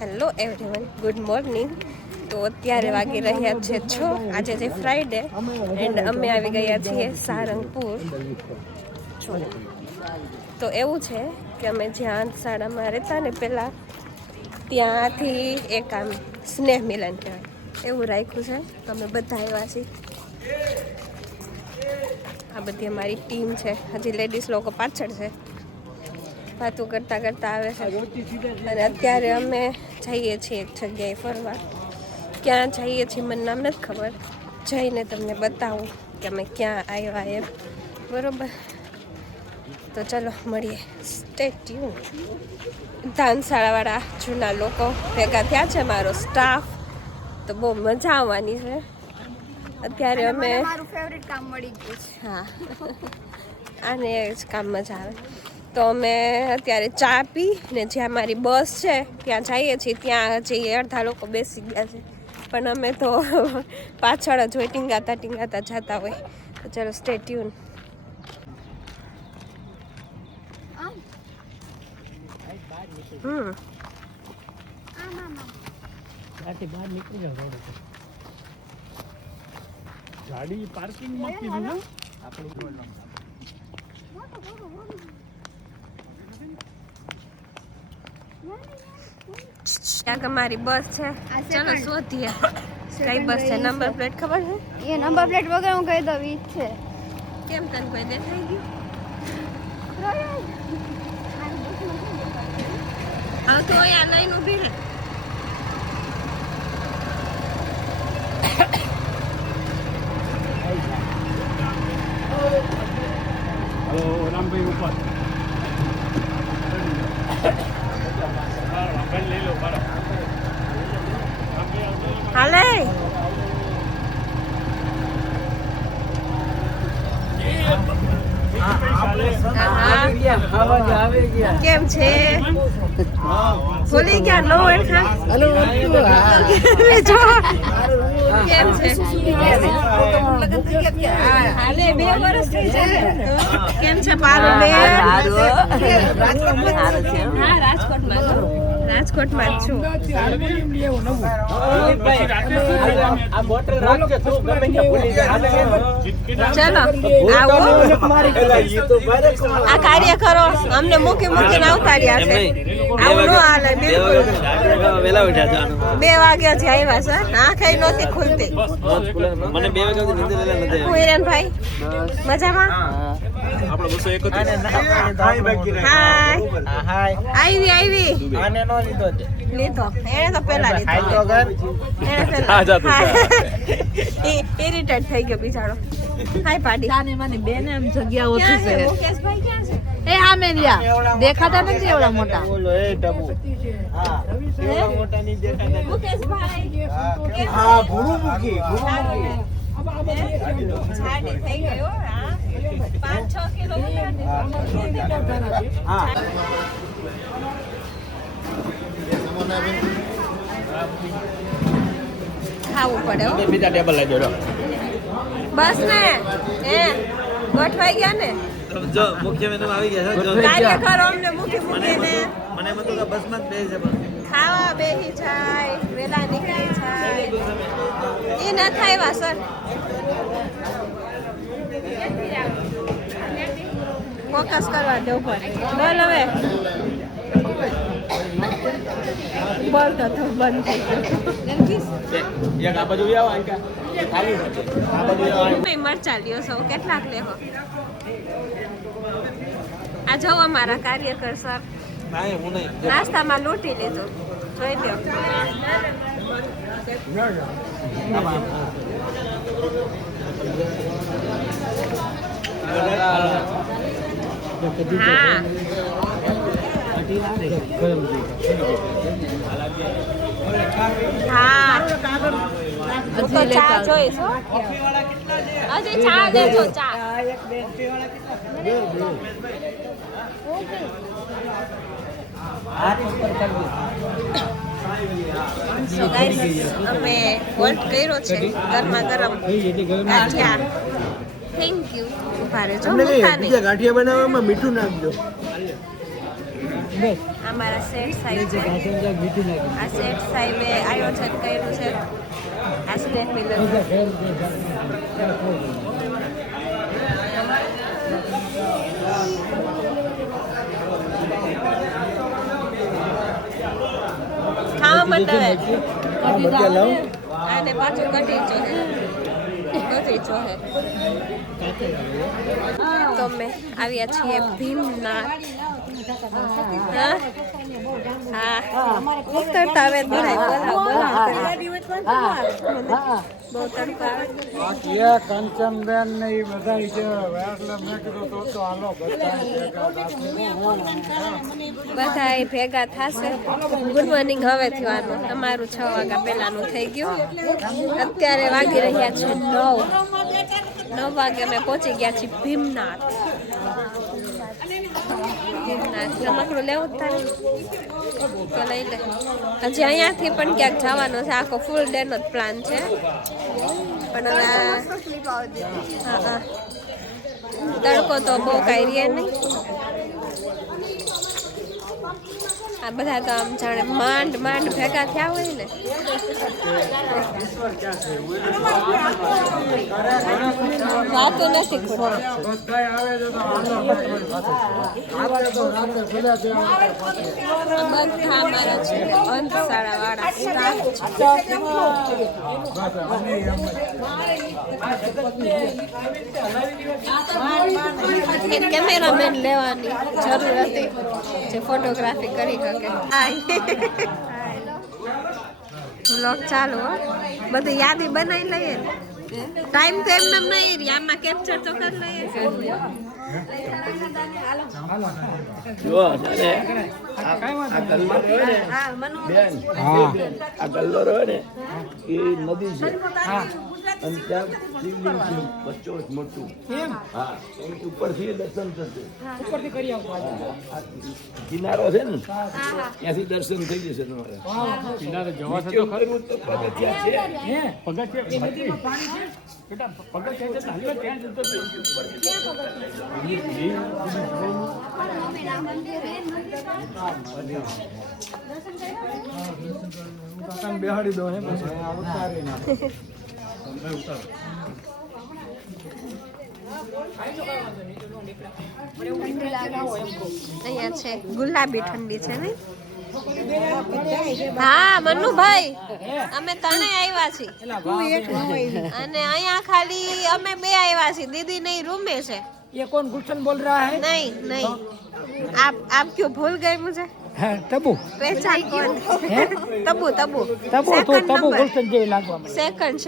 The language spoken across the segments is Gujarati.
Hello everyone, good morning. તો અત્યારે વાગી રહ્યા છે 6. આજે છે ફ્રાઈડે એન્ડ અમે આવી ગયા છીએ સારંગપુર. તો એવું છે કે અમે જ્યાં શાળામાં રહેતા ને પહેલાં ત્યાંથી એક આમ સ્નેહ મિલન કહેવાય એવું રાખ્યું છે. અમે બધા આવ્યા છીએ. આ બધી અમારી ટીમ છે. હજી લેડીઝ લોકો પાછળ છે, વાતો કરતા કરતા આવે છે. અને અત્યારે અમે જઈએ છીએ એક જગ્યાએ ફરવા. ક્યાં જઈએ છીએ મને નામ નથી ખબર, જઈને તમને બતાવું કે અમે ક્યાં આવ્યા એમ. બરોબર, તો ચલો મળીએ. Stay tune. ધાનશાળાવાળા જૂના લોકો ભેગા થયા છે, મારો સ્ટાફ. તો બહુ મજા આવવાની છે. અત્યારે અમે મારું ફેવરિટ કામ મળી ગયું છે. હા, આને જ કામ મજા આવે. તો અમે અત્યારે ચા પી ને જ્યાં મારી બસ છે ત્યાં જઈએ છીએ. ત્યાં હજી અડધા લોકો બેસી ગયા છે, પણ અમે તો પાછળ જ હોય, ટીંગાતા ટીંગાતા જતા હોય. તો ચલો સ્ટે ટ્યુન. બહાર નીકળી જાવ રોડ ઉપર. ગાડી પાર્કિંગ માં કીધું ને આપણે ત્યાં અમારી બસ છે, ચલો શોધીએ કઈ બસ છે. નંબર પ્લેટ ખબર છે? એ નંબર પ્લેટ વગર હું કહી દઉં ઈ છે. કેમ તને કોઈ દેખાઈ ગયું? હવે તો આ લાઈન ઊભી રહે. હલો રામભાઈ ઉપર લઈ લો હાલે કેમ છે? ભૂલી ગયા નો ઓળખા? કેમ છે? હાલે 2 વર્ષ થઈ જાય. કેમ છે પારો બેન? હા, રાજકોટમાં જ છું. ચલો આવો. આ કાર્ય કરો, અમને મૂકી મૂકીને આવતા રહ્યા છે. આવું ન હાલે બિલકુલ. 2 વાગ્યાથી આવ્યા સર, આંખે નહોતી ખુલતી. મને 2 વાગ્યાથી નીંદર નથી. હિરેનભાઈ મજામાં? આપણો 271 આવી આને નો લીધો છે. લીધો એને તો પહેલા લીધો. ઇરિટેટ થઈ ગયો બિચારો. હાય પાડી. તાને મને બેને આમ જગ્યા ઓછી છે. મુકેશભાઈ ક્યાં છે? એ હા મેલિયા દેખાતા નથી એવડા મોટા. બોલો એ ટબુ. હા એવડા મોટા ની દેખાતા. મુકેશભાઈ હા ભૂરું મૂકી છાડી થઈ ગયો. હા 5-6 કિલો હા ખાવું પડે હો. બીજા ટેબલ લઈ જોડો. બસ ને ગોઠવાઈ ગયા ને. જો મુખ્ય મેનુ આવી ગયા છે. કાર્યકરો અમને મૂકી મૂકીને મને એમ હતું કે બસમાં જ બેસી છે. ખાવા બેસી જાય, વેલા નીકળી જાય. એ ન થાય વાસર. ફોકસ કરવા દે ઉપર. બોલ હવે. બોલ તો બંધ થઈ ગયું. એક આ બાજુ આવો આંકા ખાલી છે. આ બાજુ આવો. મરચા લ્યો સૌ કેટલાક લેવો? આ જો અમારા કાર્યકર સર નહીં હું નહીં. નાસ્તામાં લૂંટી લીધું. જોઈ લ્યો. હા હા હું તો ચા જોઈશ હો. હજી ચા લેજો. ચા So guys, અમે વોલ્ટ કર્યો છે ગરમા ગરમ ગાંઠિયા. Thank you. ઉભા રહેજો. ગાંઠિયા બનાવવામાં મીઠું નાખજો. આ અમારા શેઠ સાહેબ છે. આ શેઠ સાહેબે આયોજન કર્યું છે આ સ્નેહ મિલન. ખાવા મંડવે અને પાછું કઢી ચોહે. તો અમે આવ્યા છીએ ભીમનાથ. હા ઉતરતા આવે બહુ તડકો આવે. કંચનબેન ને એ બધા છે એટલે મેં કીધું તો હાલો બધા એ ભેગા થશે. ગુડ મોર્નિંગ હવે થવાનું. અમારું 6 વાગ્યા પહેલાનું થઈ ગયું. અત્યારે વાગી રહ્યા છે 9 વાગે અમે પહોંચી ગયા છીએ ભીમનાથ. રમકડું લેવું જ થાય તો લઈ લે. હજી અહીંયાથી પણ ક્યાંક જવાનું છે. આખો ફૂલ ડે નો પ્લાન છે. પણ હવે હા તડકો તો બહુ કાંઈ રહે નહીં. આ બધા તો આમ જાણે માંડ ભેગા થયા હોય ને. વાતો નથી બધા આવે છે તો બધા મારા છે અંતશાળા વાળા સ્ટાફ છે. કેમેરામેન લેવાની જરૂર હતી જે ફોટોગ્રાફી કરી શકે. વ્લોગ ચાલુ હો. બધું યાદી બનાવી લઈએ ને. ટાઈમ તો એમને નહીં રહી. આમાં કેપ્ચર તો કરી લઈએ. જો અને આ ગલ્લો રહ્યો ને બેન, આ ગલ્લો રહ્યો ને એ નદી છે અને ત્યાં શિવલિંગ છે વચ્ચો મોટું. હા એની ઉપરથી દર્શન થશે. ઉપરથી કરી કિનારો છે ને ત્યાંથી દર્શન થઈ જશે તમારે. કિનારે જવા છે તો ખરું તો પગથિયા છે. બેહાડી દો ને પછી ઉતારી નાખો. અહીંયા છે ગુલાબી ઠંડી છે ને. હા મનુભાઈ અમે ત્રણે આવ્યા છીએ અને અહીંયા ખાલી અમે 2 આવ્યા છીએ. દીદી नहीं रूम में से. ये कौन गुलशन बोल रहा है? नहीं आप क्यों भूल गए मुझे? तबू पहचान कौन? तबू तबू तो तबू गुलशन जे लागवा મને.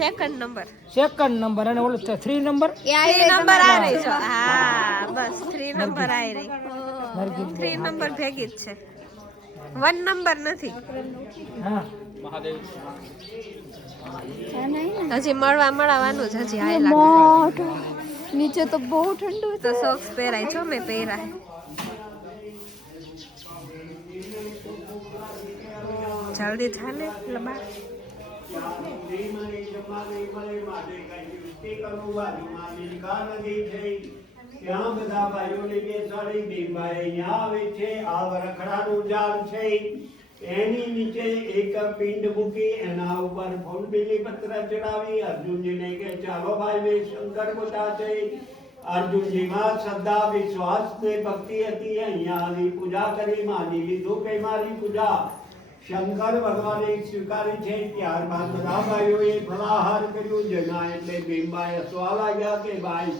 Second number. સેકન્ડ નંબર અને ઓલો 3 નંબર 3 નંબર આ રહી છે. હા બસ 3 નંબર આવી રહી. 3 નંબર ભેગી જ છે. 1 નંબર નથી. હા હજી મળવાનું જ હજી હાય લાગે. નીચે તો બહુ ઠંડુ તો સોક્સ પહેરાય છો મેં પહેરા. જલ્દી થાને લબા. ત્યાં બધા ભાઈઓની બેસાડી ભીમભાઈ અહીંયા આવે છે. આ વરખડાનું ઝાડ છે એની નીચે એક પિંડ મૂકી એના ઉપર ફૂલ બીલી પત્ર ચડાવી અર્જુનજીને કે ચાલો ભાઈ મે શંકર બધા છે. અર્જુનજીમાં શ્રદ્ધા વિશ્વાસ ને ભક્તિ હતી. અહીંયા આવી પૂજા કરી માની લીધું કે મારી પૂજા શંકર ભગવાને સ્વીકારી છે. ત્યારબાદ બધા ભાઈઓએ ફલાહાર કર્યું. જેના એટલે ભીમભાઈ હસવા લાગ્યા કે ભાઈ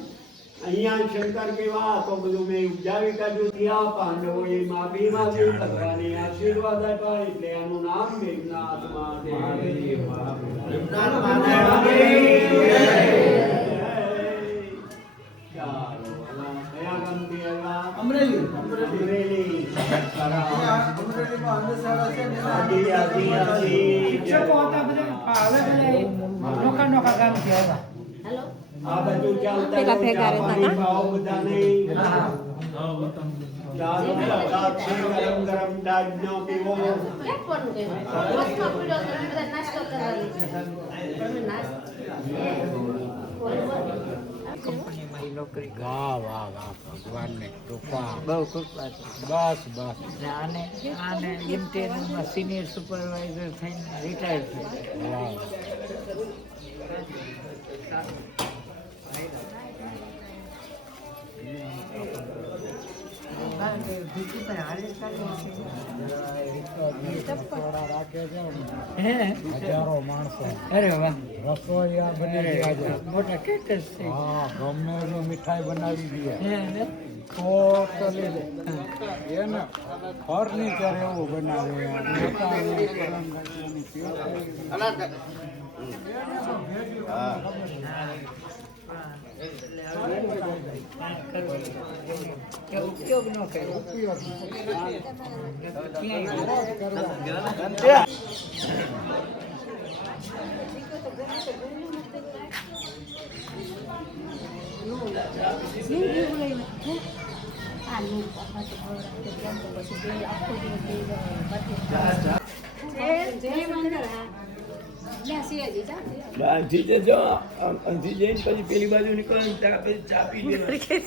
અહીંયા શંકર કેવા તો બધું મેં ઉપજાવી કાઢ્યું. ત્યાં પાંડવોએ માફી માંગી. ભગવાને આશીર્વાદ આપ્યા એટલે એનું નામ ભીમનાથ મહાદેવ. આ બધું ચાલતા ભેગા રહેતા ભાવ બધાને ચાલો પ્રસાદ છે. ગરમ દાળનો પીવો. એ નોકરી કરે. વાહ વાહ વાહ ભગવાનની કૃપા. બહુ કૃપા છે. બસ બસ. ને આને લિમિટેડમાં સિનિયર સુપરવાઇઝર થઈને રિટાયર થયા. વાહ. રસોડા રાખે છે હે હજારો માણસો. અરે વાહ રસોઈયા બની ગયા છે. મોટા કેટર્સ છે. હા ગમે એનું મીઠાઈ બનાવી દે. હે ને? ટોટલી એને ફર્નિચર એવું બનાવે. ઉપયોગ ન કર્યો. બહારથી જજો અહીંથી જઈને પછી પેલી બાજુ નીકળો ને ત્યાં પછી ચા પી લેવાની.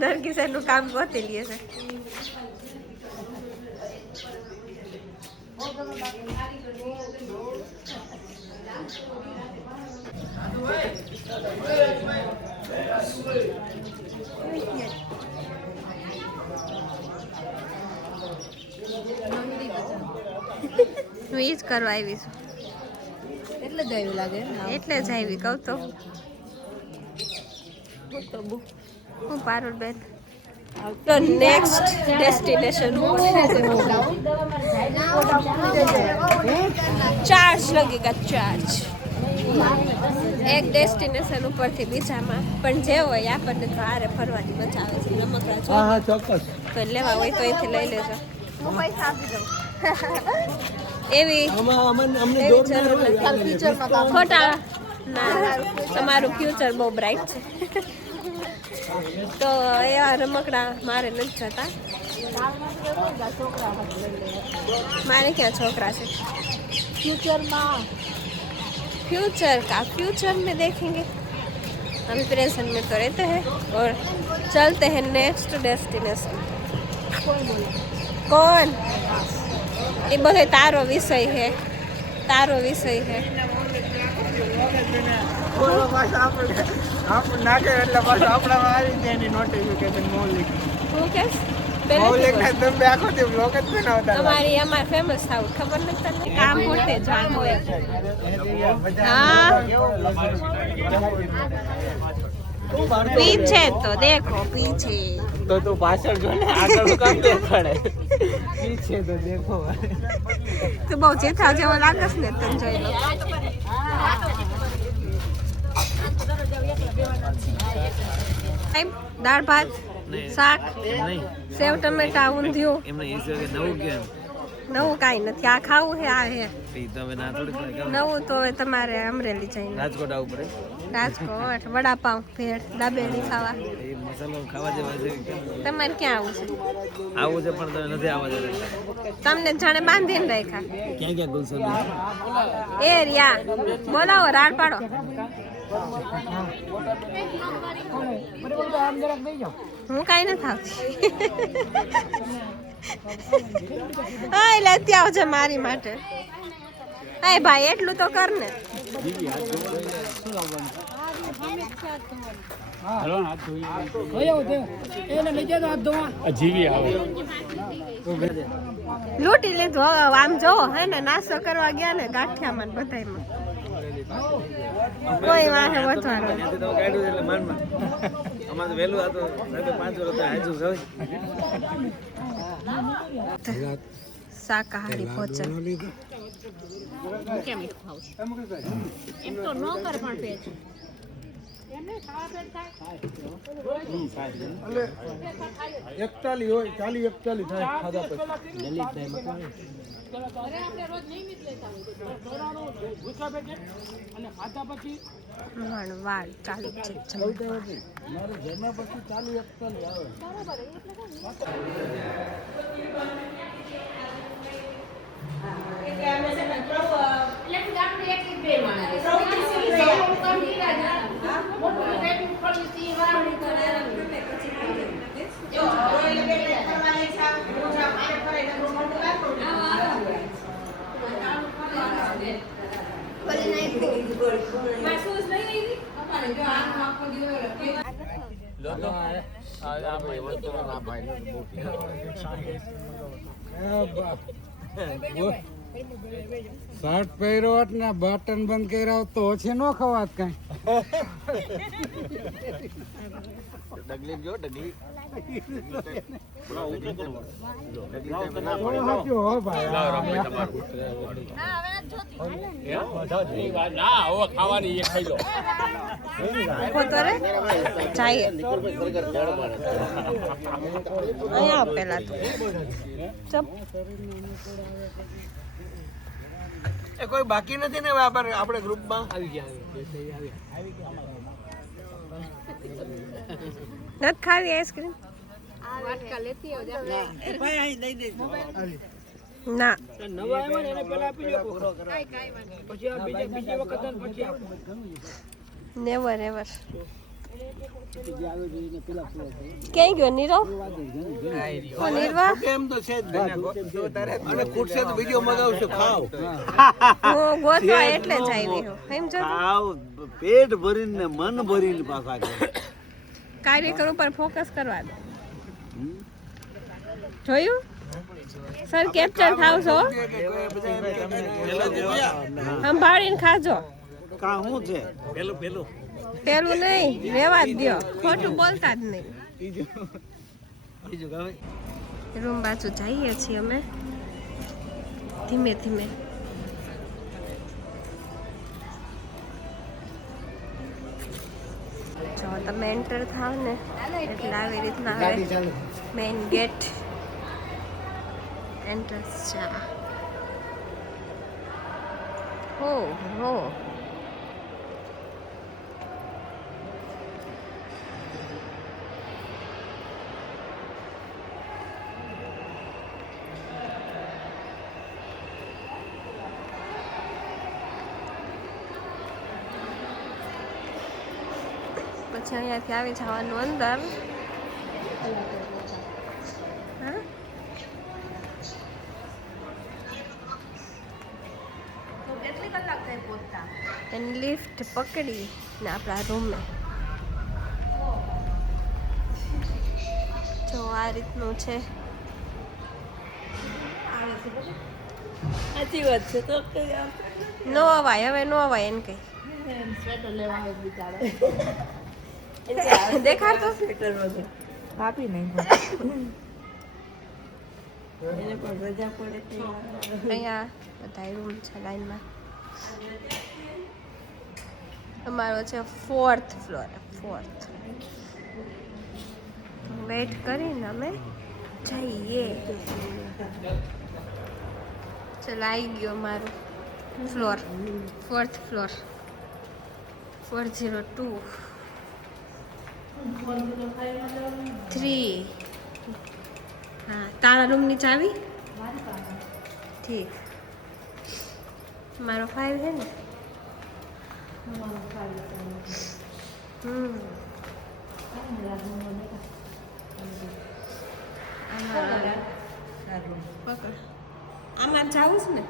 નરગીસ એનું કામ ગોતી લે છે. હું ઈ જ કરવા આવી છું. એટલે જ આવ્યું લાગે એટલે જ આવી કહું તો હું પારુલબેન. તો નેક્સ્ટ ડેસ્ટિનેશન ચાર્જ लगेगा ચાર્જ. એક ડેસ્ટિનેશન ઉપરથી બીજામાં પણ જે હોય આપણને તો હારે ફરવાની મજા આવે છે. રમકડા જો હા ચોક્કસ. તો લેવા હોય તો અહીંથી લઈ લેજો. હું પૈસા આપી દઉં. એવી જરૂર નથી. ખોટા ના તમારું ફ્યુચર બહુ બ્રાઇટ છે. તો એવા રમકડા મારે નથી જતા. મારે ક્યાં છોકરા છે. फ्यूचर का फ्यूचर में देखेंगे. अभी प्रेजेंट में तो रहते हैं और चलते हैं नेक्स्ट डेस्टिनेशन. कौन ये बोले तारो विषय है. तारो विषय है. આપણે નાખે એટલે પાછું આપણામાં આવી જાય એની નોટિફિકેશન મૌલિક. હું કેસ મૌલિક ને તમે આખો દી બ્લોગ જ બનાવતા. તમારી અમાર ફેમસ થાવ ખબર નથી તને. કામ પોતે જાણ હોય. हाँ पीछे तो देखो पीछे. તો તું પાછળ જો ને આગળ કામ દેખાડે. પીછે તો દેખો. તું બહુ જેઠા જેવો લાગસ ને તને જોઈ લો. દાળ ભાત શાક સેવ ટમેટા ઊંધિયું નવું કાંઈ નથી. આ ખાવું છે આ હે નવું. તો હવે તમારે અમરેલી જઈને રાજકોટ વડાપાઉં ભેળ દાબેલી ખાવા. તમારે ક્યાં આવું છે? આવું છે પણ તમે નથી આવવા દેતા. તમને જાણે બાંધીને રાખ્યા. ક્યાં ક્યાં ગુલશન એ રિયા બોલાવો રાડ પાડો. હું કાંઈ નથી આવતી. હા એટલે અત્યારે આવજે મારી માટે. હા ભાઈ એટલું તો કર ને. જીવી આવે. લૂંટી લીધું. હવે આમ જોવો હે ને નાસ્તો કરવા ગયા ને ગાંઠિયામાં બધાયમાં કોઈ વાંહે વધવાનું. શાકાહારી ભોજન કેમ એમ તો ન કર પણ પેટ 41 હોય 40-41 થાય ખાધા પછી. વાળ ચાલુ છે. મારે જમ્યા પછી 40-41 આવે. શર્ટ પહેર્યો હોત ને બટન બંધ કર્યા હોત તો ઓછી ન ખવાત કઈ. ખાવાની એ ખાઈ લો. પોતરે જઈએ અહીંયા પેલા તો ચપ કોઈ બાકી નથી ને આપણે ગ્રુપમાં નથી ખાવી આઈસ્ક્રીમ ના નેવર એવર ક્યાં ગયો નીરવ નીરવા એમ તો છે જ અને ખૂટશે તો બીજો મગાવશું ખાવ હું ગોતવા એટલે જ આવી હું સમજો ખાવ પેટ ભરીને ને મન ભરીને પાછા કાર્યક્રમ ઉપર ફોકસ કરવા દો જોયું સર કેપ્ચર થાવ છો સંભાળીને ખાજો કા શું છે પેલું નહીં રેવા જ દો ખોટું બોલતા જ નહીં રૂમ બાજુ જઈએ છીએ અમે ધીમે ધીમે જો તમે એન્ટર થાવ ને એટલે આવી રીતના આવે મેઇન ગેટ એન્ટ્રન્સ છે હો હો પછી અહીંયાથી આવી જવાનું અંદર હા એની લિફ્ટ પકડી ને આપણા રૂમે જો આ રીતનું છે સાચી વાત છે તો નો અવાય હવે નો અવાય એને કઈ દેખાડતો કાપી નહીં અહીંયા બધા રૂમ છે લાઈનમાં અમારો છે 4th ફ્લોર 4th વેઇટ કરીને અમે જઈએ ચલો આવી ગયો અમારો ફ્લોર 4th ફ્લોર 402 3 हाँ तारा रूम ની ચાવી ઠીક મારો 5 है ना આમાં જાવું છે ને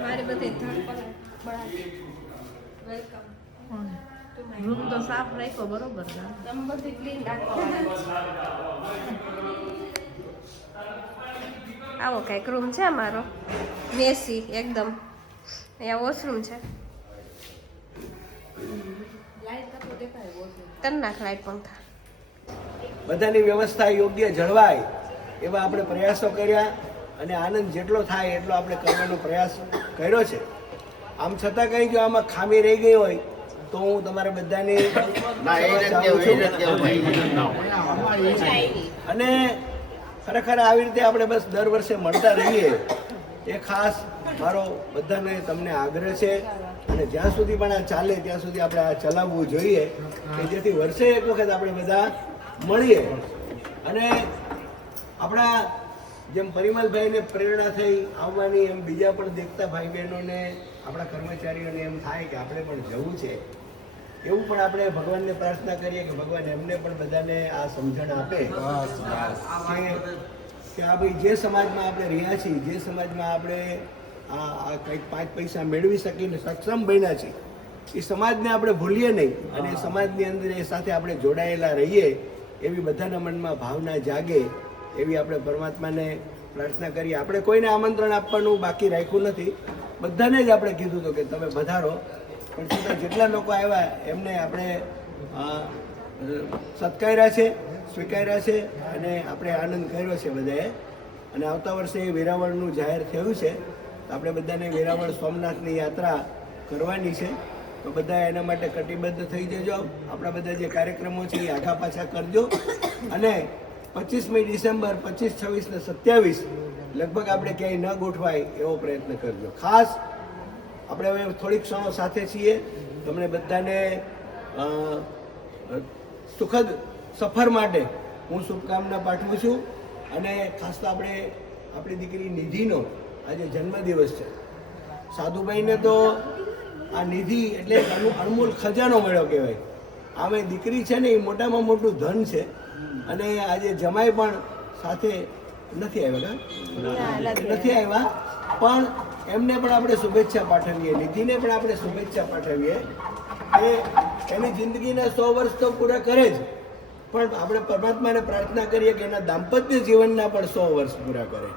મારે બધે રૂમ તો સાફ રાખ્યો બરોબર તમે બધું ક્લીન રાખો આવો કંઈક રૂમ છે અમારો મેસી એકદમ અહીંયા વોશરૂમ છે તન્નાખ લાઈટ પંખા બધાની વ્યવસ્થા યોગ્ય જળવાય એવા આપણે પ્રયાસો કર્યા અને આનંદ જેટલો થાય એટલો આપણે કરવાનો પ્રયાસ કર્યો છે આમ છતાં કંઈ જો આમાં ખામી રહી ગઈ હોય તો હું તમારા બધાની અને ખરેખર આવી રીતે આપણે બસ દર વર્ષે મળતા રહીએ એ ખાસ મારો બધાને તમને આગ્રહ છે અને જ્યાં સુધી પણ આ ચાલે ત્યાં સુધી આપણે આ ચલાવવું જોઈએ કે જેથી વર્ષે એક વખત આપણે બધા મળીએ અને આપણા જેમ પરિમલભાઈને પ્રેરણા થઈ આવવાની, એમ બીજા પણ દેખતા ભાઈ બહેનોને, આપણા કર્મચારીઓને એમ થાય કે આપણે પણ જવું છે. એવું પણ આપણે ભગવાનને પ્રાર્થના કરીએ કે ભગવાન એમને પણ બધાને આ સમજણ આપે કે આ ભાઈ જે સમાજમાં આપણે રહ્યા છીએ, જે સમાજમાં આપણે આ કંઈક 5 પૈસા મેળવી શકીને સક્ષમ બન્યા છીએ, એ સમાજને આપણે ભૂલીએ નહીં અને એ સમાજની અંદર એ સાથે આપણે જોડાયેલા રહીએ, એવી બધાના મનમાં ભાવના જાગે, એવી આપણે પરમાત્માને પ્રાર્થના કરીએ. આપણે કોઈને આમંત્રણ આપવાનું બાકી રાખ્યું નથી, બધાને જ આપણે કીધું હતું કે તમે પધારો, પણ છતાં જેટલા લોકો આવ્યા એમને આપણે સત્કાર્યા છે, સ્વીકાર્યા છે અને આપણે આનંદ કર્યો છે બધાએ. અને આવતા વર્ષે વેરાવળનું જાહેર થયું છે, તો આપણે બધાને વેરાવળ સોમનાથની યાત્રા કરવાની છે, તો બધા એના માટે કટિબદ્ધ થઈ જજો. આપણા બધા જે કાર્યક્રમો છે એ આઘા પાછા કરજો અને 25મી ડિસેમ્બર, 25, 26 ને 27 લગભગ આપણે ક્યાંય ન ગોઠવાય એવો પ્રયત્ન કરજો. ખાસ આપણે હવે થોડીક ક્ષણો સાથે છીએ, તમને બધાને સુખદ સફર માટે હું શુભકામના પાઠવું છું. અને ખાસ તો આપણી દીકરી નિધિનો આજે જન્મદિવસ છે. સાધુભાઈને તો આ નિધિ એટલે અણમોલ ખજાનો મળ્યો કહેવાય. આમે દીકરી છે ને એ મોટામાં મોટું ધન છે. અને આજે જમાઈ પણ સાથે નથી આવ્યા, પણ એમને પણ આપણે શુભેચ્છા પાઠવીએ, નિધિને પણ આપણે શુભેચ્છા પાઠવીએ કે એની જિંદગીના 100 વર્ષ તો પૂરા કરે જ, પણ આપણે પરમાત્માને પ્રાર્થના કરીએ કે એના દાંપત્ય જીવનના પણ 100 વર્ષ પૂરા કરે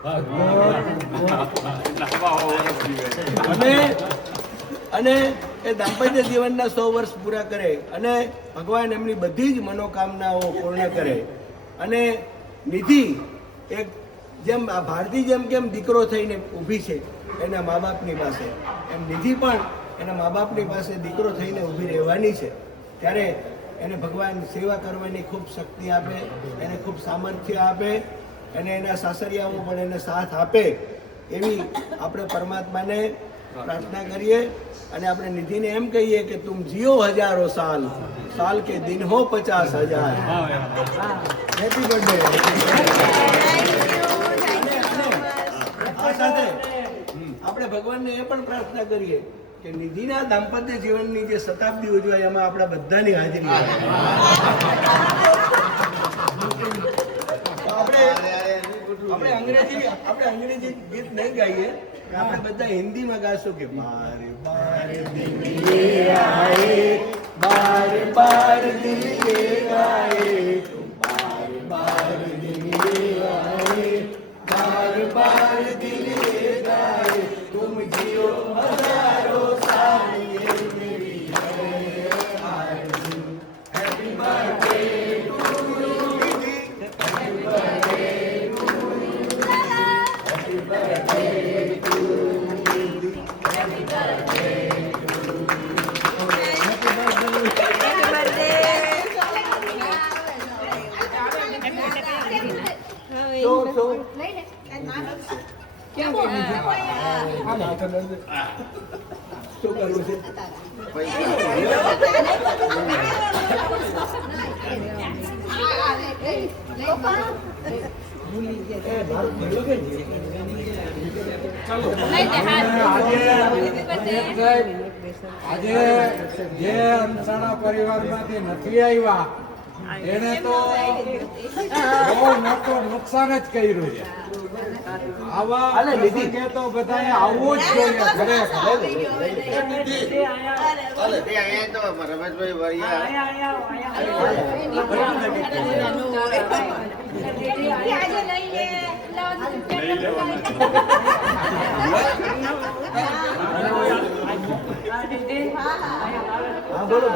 અને એ દાંપત્ય જીવનના 100 વર્ષ પૂરા કરે અને ભગવાન એમની બધી જ મનોકામનાઓ પૂર્ણ કરે. અને નિધિ એક જેમ આ ભારતી જેમ કેમ દીકરો થઈને ઊભી છે એના મા બાપની પાસે, એમ નિધિ પણ એના મા બાપની પાસે દીકરો થઈને ઊભી રહેવાની છે. ત્યારે એને ભગવાન સેવા કરવાની ખૂબ શક્તિ આપે, એને ખૂબ સામર્થ્ય આપે અને એના સાસરિયાઓ પણ એને સાથ આપે, એવી આપણે પરમાત્માને પ્રાર્થના કરીએ. અને આપણે નિધિને એમ કહીએ કે તુમ જીઓ હજારો સાલ, સાલ કે દિન હો 50,000. Happy birthday. આ સાથે આપણે ભગવાનને એ પણ પ્રાર્થના કરીએ કે નિધિના દાંપત્ય જીવનની જે શતાબ્દી ઉજવાય એમાં આપણા બધાની હાજરી હોય. આપણે અંગ્રેજી ગીત નહીં ગાઈએ, આપણે બધા હિન્દીમાં ગાશું કે બાર બાર દિલ યે આયે, બાર બાર દિલ યે ગાયે, બાર બાર દિલ યે આયે, બાર બાર દિલ યે ગાયે, तुम जियो हजारों साल ये मेरी happy birthday to you, happy birthday to you, happy birthday to you, happy birthday to you, happy શું કરવું છે? આજે જે અંસાણા પરિવારમાંથી નથી આવ્યા એને તો બહુ મોટું નુકસાન જ કર્યું છે. આવા પ્રસંગે તો બધાએ આવવું જ જોઈએ. હા બોલો.